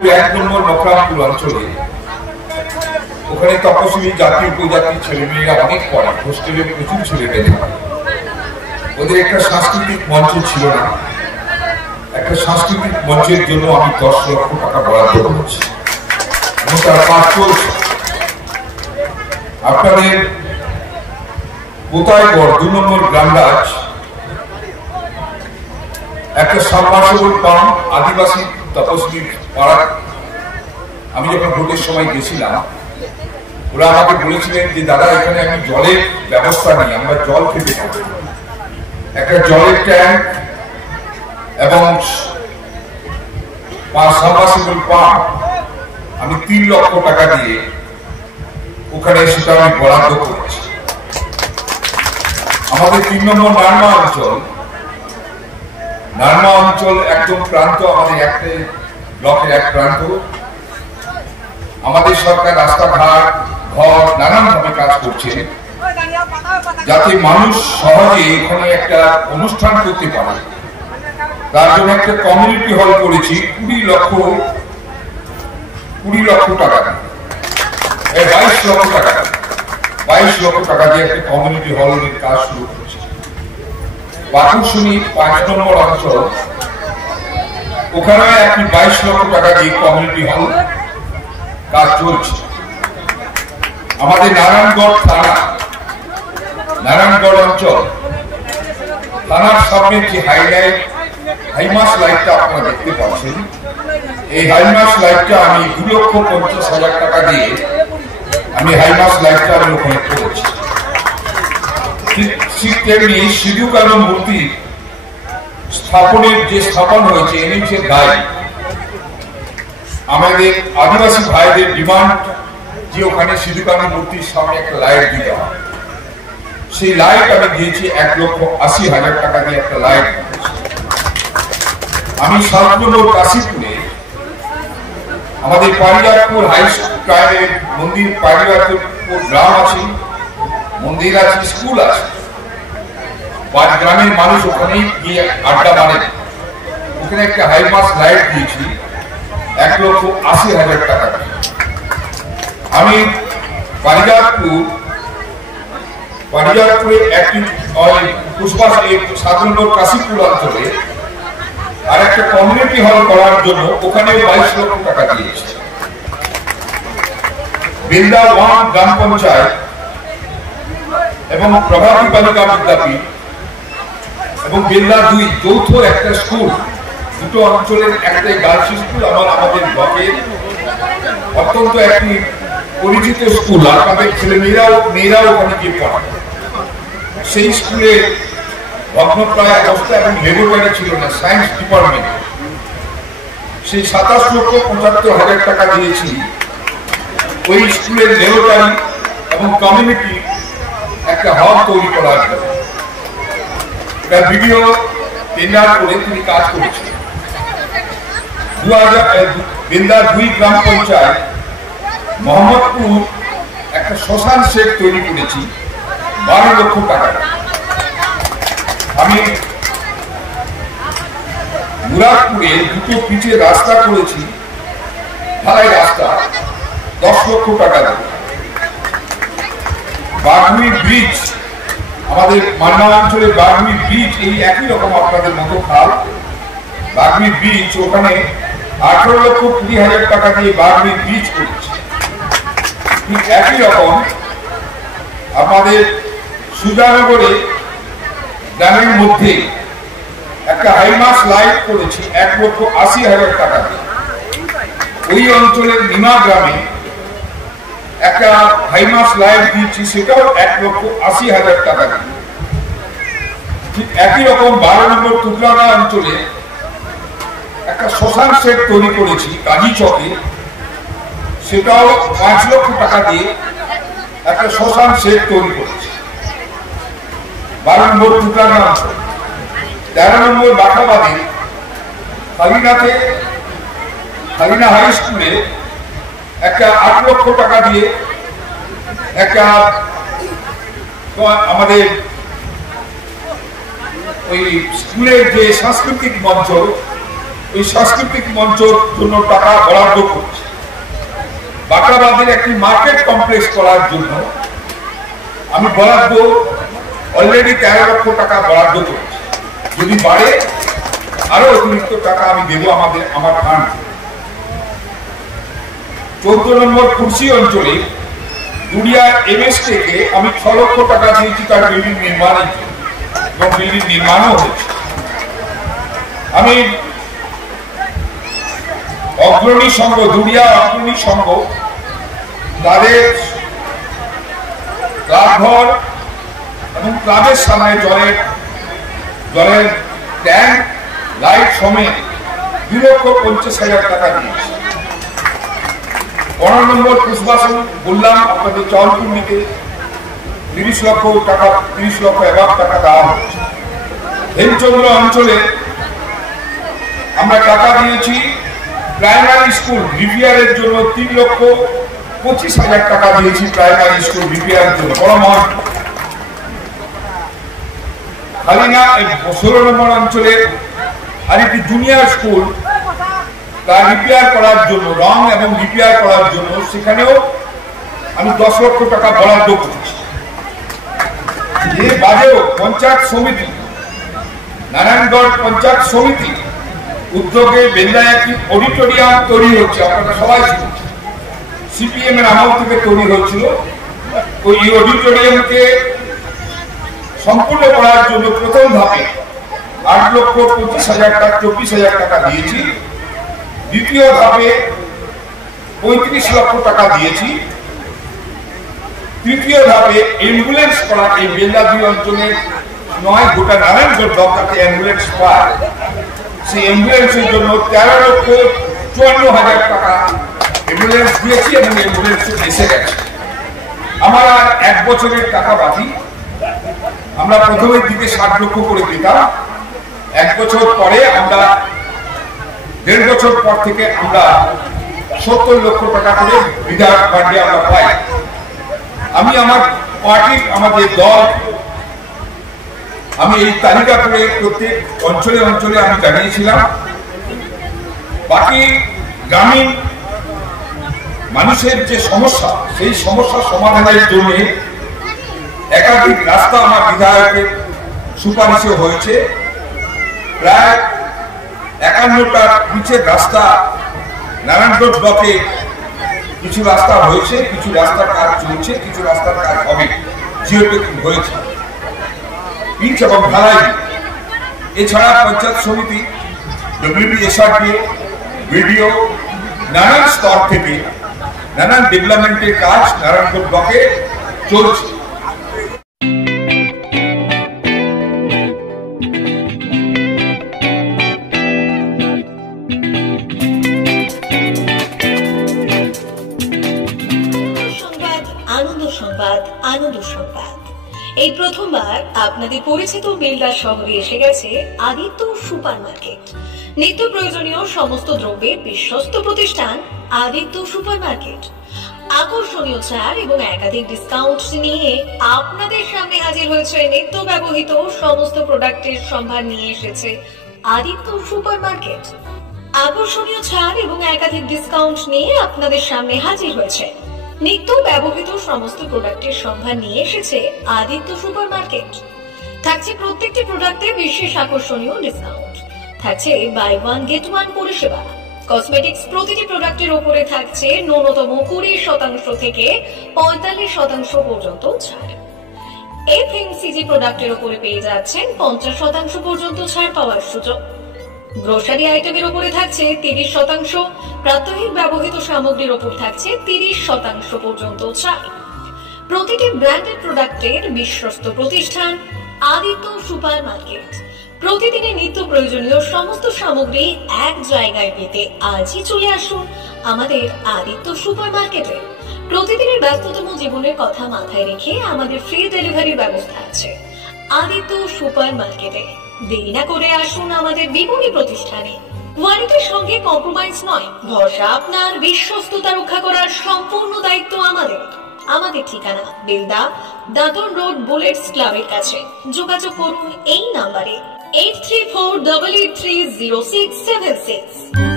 এক নম্বর মকরামপুর অঞ্চলে ওখানে তপশিলি জাতি উপজাতির ছেলেমেয়েরা অনেক পড়ে, হোস্টেলে প্রচুর ছেলেমেয়ে থাকে। ওদের একটা সাংস্কৃতিক মঞ্চ ছিল না। একটা সাংস্কৃতিক মঞ্চের জন্য আমি 10 লক্ষ টাকা বরাদ্দ করেছি এবং তার কাজ চলছে। আপনাদের কোথায়গড় 2 নম্বর গ্রামরাজ একটা সাবমার্সিবল পাম্প আদিবাসী তপশিলি পাড়া। আমি যখন ভোটের সময় গেছিলাম, ওরা আমাকে বলেছিলেন যে দাদা এখানে আমি জলের ব্যবস্থা নেই, আমরা জল খেতে পারি। একটা জলের ট্যাঙ্ক এবং সাবমার্সিবল পাম্প আমি 3 লক্ষ টাকা দিয়ে ওখানে সেটা আমি বরাদ্দ করেছি। আমাদের 3 নম্বর নারমা অঞ্চল একদম প্রান্ত, আমাদের একটা ব্লকের এক প্রান্ত। আমাদের সরকার রাস্তাঘাট, ঘর নানান ভাবে কাজ করছে যাতে মানুষ সহজে এখানে একটা অনুষ্ঠান করতে পারে। তার জন্য একটা কমিউনিটি হল করেছি 20 লক্ষ টাকা, 22 লক্ষ টাকা দিয়ে একটা কমিউনিটি হলের কাজ শুরু করেছি। বাকুশুনি 5 নম্বর অঞ্চল, ওখানে একটি 22 লক্ষ টাকা দিয়ে কমিউনিটি হল কাজ চলছে। আমাদের নারায়ণগড় অঞ্চল, থানার সামনে যে হাইমাস লাইটটা আপনারা দেখতে পাচ্ছেন, এই হাইমাস লাইটটা আমি 2,50,000 টাকা দিয়ে আমি হাইমাস লাইটটা আমি ওখানে করেছি। ঠিক তেমনি সিধু কানু মূর্তি স্থাপনের যে স্থাপন হয়েছে এনএইচের দায়, আমাদের আদিবাসী ভাইদের ডিমান্ড যে ওখানে সিধু কানু মূর্তির সামনে একটা লাইট দিতে হয়। সেই লাইট আমি দিয়েছি 1,80,000 টাকা দিয়ে একটা লাইট। আমি 7 নম্বর কাশীপুরে আমাদের পারিজাতপুর হাই স্কুলের মন্দির, পারিজাতপুর গ্রাম আছে, মন্দির আছে, স্কুল আছে, গ্রামের মানুষ ওখানে গিয়ে আড্ডা মারে। ওখানে একটা হাইমাস লাইট দিয়েছি 1,80,000 টাকা। আমি পারিজাতপুরে একটি পুষ্পাস 7 নম্বর কাশীপুর অঞ্চলে আর একটা কমিউনিটি হল করার জন্য ওখানে 22 লক্ষ টাকা দিয়েছি। বেলদা 1 গ্রাম পঞ্চায়েত এবং প্রভাতী বালিকা বিদ্যাপীঠ এবং বেলদা 2 যৌথ একটা স্কুল, দুটো অঞ্চলের একটা গার্লস স্কুল আমাদের ব্লকের অত্যন্ত একটি পরিচিত স্কুল। আপনাদের মেয়েরাও ওখানে গিয়ে পড়ে। সেই স্কুলে ভগ্নপ্রায় অবস্থা এবং লেবরেটরি ছিল না, সায়েন্স ডিপার্টমেন্ট। সেই 27,75,000 টাকা দিয়েছি ওই স্কুলের লেবরেটরি এবং কমিউনিটি একটা হল তৈরি করার জন্য। ভিডিও টেন্ডার করে তিনি কাজ করেছেন। 2 গ্রাম পঞ্চায়েত মোহাম্মদপুর একটা শ্মশান শেড তৈরি করেছি 12 লক্ষ টাকা। আমি মুরাদপুরে 2টো পিচের রাস্তা করেছি, ঢালাই রাস্তা, 10 লক্ষ টাকা দেবে। বাগমি ব্রিজ, আমাদের মান্না অঞ্চলে বাগমি ব্রিজ, এই একই রকম আপনাদের মতো খাল, বাগমি ব্রিজ, ওখানে 18,20,000 টাকা দিয়ে বাগমি ব্রিজ করেছে। ঠিক একই রকম আমাদের সুজানগরে গ্রামের মধ্যে একটা হাইমাস লাইট করেছি 1,80,000 টাকা দিয়ে। ওই অঞ্চলের নিমা গ্রামে একটা হাইমাস লাইট দিয়েছি, সেটাও 1,80,000 টাকা দিয়ে। ঠিক একই রকম 12 নম্বর তুকলাগা অঞ্চলে একটা শ্মশান শেড তৈরি করেছি কাজী চকে, সেটাও 5 লক্ষ টাকা দিয়ে একটা শ্মশান শেড তৈরি করেছি 12 নম্বর তুকলাগা অঞ্চল। 13 নম্বর বাঁকাবাদী খালিনা হাই স্কুলে একটা 8 লক্ষ টাকা দিয়ে একটা আমাদের ওই স্কুলের যে সাংস্কৃতিক মঞ্চ ওই সাংস্কৃতিক মঞ্চের জন্য টাকা বরাদ্দ করছে। বাটাবাদের একটি মার্কেট কমপ্লেক্স করার জন্য আমি বরাদ্দ অলরেডি 13 লক্ষ টাকা বরাদ্দ করেছি। যদি বাড়ে আরো অতিরিক্ত টাকা আমি দেবো আমার ফান্ড। 14 নম্বর কুর্সি অঞ্চলে দুড়িয়া এমএসকে আমি 6 লক্ষ টাকা দিয়েছি তার বিল্ডিং নির্মাণের জন্য, এবং বিল্ডিং নির্মাণও হয়েছে। আমি অগ্রণী সংঘ, দুড়িয়া অগ্রণী সংঘ, তাদের ক্লাবঘর এবং ক্লাবের সামনে জলের ট্যাঙ্ক লাইট সমেত 2,50,000 টাকা দিয়েছি। 15 নম্বর পুষ্পাসন বললাম আপনাদের চরকুন্ডিতে 30 লক্ষ টাকা, 30 লক্ষ এবার টাকা দেওয়া হচ্ছে। হেমচন্দ্র অঞ্চলে আমরা টাকা দিয়েছি প্রাইমারি স্কুল রিপেয়ারের জন্য 3,25,000 টাকা দিয়েছি। প্রাইমারি স্কুল রিপেয়ারের জন্য বড় মহৎ। হালিনা 16 নম্বর অঞ্চলে আরেকটি জুনিয়র স্কুল তার রিপেয়ার করার জন্য, রং এবং রিপেয়ার করার জন্য, সেখানেও আমি 10 লক্ষ টাকা বরাদ্দ করেছি। এর বাদেও পঞ্চায়েত সমিতি, নারায়ণগড় পঞ্চায়েত সমিতি উদ্যোগে বেল্লায় একটি অডিটোরিয়াম তৈরি হচ্ছে। আপনারা সবাই সিপিএম এর আমল থেকে তৈরি হয়েছিল। ওই অডিটোরিয়ামকে সম্পূর্ণ করার জন্য প্রথম ধাপে 8,25,000 টাকা দিয়েছি। দ্বিতীয় ধাপে 35 লক্ষ টাকা দিয়েছি। তৃতীয় ধাপে অ্যাম্বুলেন্স করা, এই বেল্লাদি অঞ্চলের নয়, গোটা নারায়ণগড় দরকারকে অ্যাম্বুলেন্স পায়, সেই অ্যাম্বুলেন্সের জন্য 13,54,000 টাকা অ্যাম্বুলেন্স দিয়েছি এবং অ্যাম্বুলেন্স এসে গেছে। আমার আর 1 বছরের টাকা বাকি। আমরা প্রথমের দিকে 60 লক্ষ করে দিতাম। 1 বছর পরে আমরা 1.5 বছর পর থেকে আমরা 70 লক্ষ টাকা করে বিধায়ক ফান্ডে আমরা পাই। আমি আমার পার্টির, আমাদের দল, আমি এই তালিকা করে প্রত্যেক অঞ্চলে অঞ্চলে আমি জানিয়েছিলাম। বাকি গ্রামীণ মানুষের যে সমস্যা, সেই সমস্যা সমাধানের জন্য একাধিক রাস্তা আমার বিধায়কের সুপারিশে হয়েছে। প্রায় 51টা পিচের রাস্তা নারায়ণগড় ব্লকে, কিছু রাস্তা হয়েছে, কিছু রাস্তার কাজ চলছে, কিছু রাস্তার কাজ হবে, জিওটেকিং হয়েছে, পিচ এবং ঢালাই। এছাড়া পঞ্চায়েত সমিতি, ডব্লিউবিএসআরডিও, ভিডিও, নানান স্তর থেকে নানান ডেভেলপমেন্টের কাজ নারায়ণগড় ব্লকে চলছে। আনন্দ সংবাদ। এই প্রথমবার আপনাদের পরিচিত বেলদা শহরে এসে গেছে আদিত্য সুপার মার্কেট। নিত্য প্রয়োজনীয় সমস্ত দ্রব্যের বিশ্বস্ত প্রতিষ্ঠান আদিত্য সুপার মার্কেট। আকর্ষণীয় ছাড় এবং একাধিক ডিসকাউন্ট নিয়ে আপনাদের সামনে হাজির হয়েছে। নিত্য ব্যবহৃত সমস্ত প্রোডাক্টের সম্ভার নিয়ে এসেছে আদিত্য সুপার মার্কেট। আকর্ষণীয় ছাড় এবং একাধিক ডিসকাউন্ট নিয়ে আপনাদের সামনে হাজির হয়েছে। নিত্য ব্যবহৃত সমস্ত প্রোডাক্টের সম্ভার নিয়ে এসেছে আদিত্য সুপার মার্কেট। থাকছে প্রত্যেকটি প্রোডাক্টে বিশেষ আকর্ষণীয় ডিসকাউন্ট। থাকছে বাই ওয়ান গেট ওয়ান পরিষেবা। কসমেটিক্স প্রতিটি প্রোডাক্টের উপরে থাকছে ন্যূনতম 20% থেকে 45% পর্যন্ত ছাড়। এফএমসিজি প্রোডাক্টের উপরে পেয়ে যাচ্ছেন 50% পর্যন্ত ছাড় পাওয়ার সুযোগ। গ্রোসারি আইটেমের উপরে থাকছে 30%, প্রাত্যহিক ব্যবহৃত সামগ্রীর উপর থাকছে 30% পর্যন্ত ছাড়। প্রতিটি ব্র্যান্ডেড প্রোডাক্টের বিশ্বস্ত প্রতিষ্ঠান আদিত্য সুপার মার্কেট। প্রতিদিনের নিত্য প্রয়োজনীয় সমস্ত সামগ্রী এক জায়গায় পেতে আজই চলে আসুন আমাদের আদিত্য সুপার মার্কেটে। প্রতিদিনের ব্যস্ততম জীবনের কথা মাথায় রেখে আমাদের ফ্রি ডেলিভারি ব্যবস্থা আছে আদিত্য সুপার মার্কেটে। দেরি না করে আসুন আমাদের বিপণী প্রতিষ্ঠানে। কোয়ালিটির সঙ্গে কম্প্রোমাইজ নয়, ভরসা আপনার, বিশ্বস্ততা রক্ষা করার সম্পূর্ণ দায়িত্ব আমাদের। আমাদের ঠিকানা বেলদা, দাঁতন রোড, বুলেটস ক্লাবের কাছে। যোগাযোগ করুন এই নাম্বারে। 8348830676